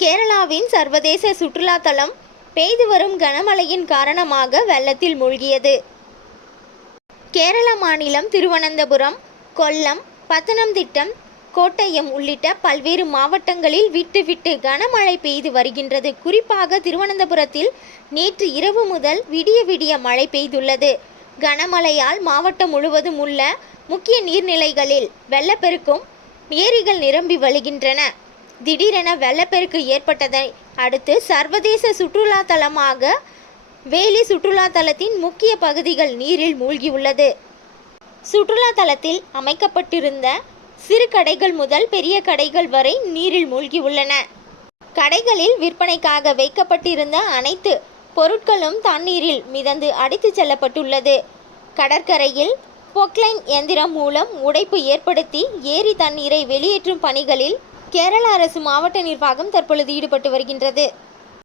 கேரளாவின் சர்வதேச சுற்றுலா தலம் பெய்து வரும் கனமழையின் காரணமாக வெள்ளத்தில் மூழ்கியது. கேரள மாநிலம் திருவனந்தபுரம் கொல்லம் பத்தனம்திட்டம் கோட்டயம் உள்ளிட்ட பல்வேறு மாவட்டங்களில் விட்டு விட்டு கனமழை பெய்து வருகின்றது. குறிப்பாக திருவனந்தபுரத்தில் நேற்று இரவு முதல் விடிய விடிய மழை பெய்துள்ளது. கனமழையால் மாவட்டம் முழுவதும் உள்ள முக்கிய நீர்நிலைகளில் வெள்ளப்பெருக்கும் ஏரிகள் நிரம்பி வழிகின்றன. திடீரென வெள்ளப்பெருக்கு ஏற்பட்டதை அடுத்து சர்வதேச சுற்றுலா தலமாக வேலி சுற்றுலா தலத்தின் முக்கிய பகுதிகள் நீரில் மூழ்கியுள்ளது. சுற்றுலா தலத்தில் அமைக்கப்பட்டிருந்த சிறு கடைகள் முதல் பெரிய கடைகள் வரை நீரில் மூழ்கியுள்ளன. கடைகளில் விற்பனைக்காக வைக்கப்பட்டிருந்த அனைத்து பொருட்களும் தண்ணீரில் மிதந்து அடித்துச் செல்லப்பட்டுள்ளது. கடற்கரையில் பொக்லைன் எந்திரம் மூலம் உடைப்பு ஏற்படுத்தி ஏரி தண்ணீரை வெளியேற்றும் பணிகளில் கேரள அரசு மாவட்ட நிர்வாகம் தற்பொழுது ஈடுபட்டு வருகின்றது.